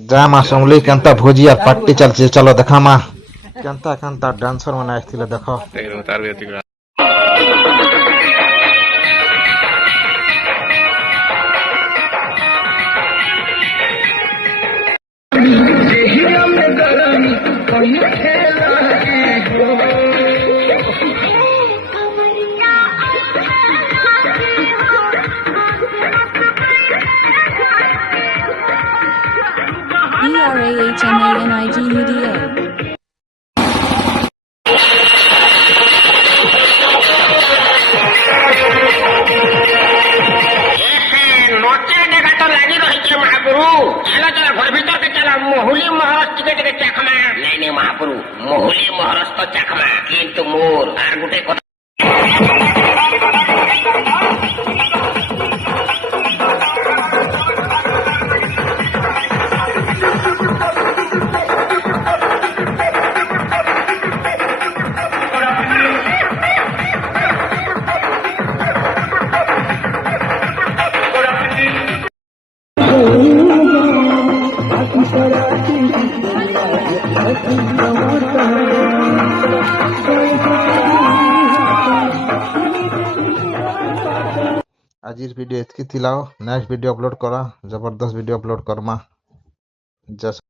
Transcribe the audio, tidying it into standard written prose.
जा मा समली केनता भोजी और पार्टी चलছে चलो देखा मा केनता केनता डांसर माने आइथिले देखो तार भी अतिक BRAHMANIGUDA মহুলি মহারাজ টিকে চাখমা নাই নাই মহাপুরু মহুলি মহারাজ তো চাখমা কিন্তু মোর আর গোটে কথা आजिर वीडियो इतकी थिलाओ नेक्स्ट वीडियो अपलोड करा जबरदस्त वीडियो अपलोड करमा जस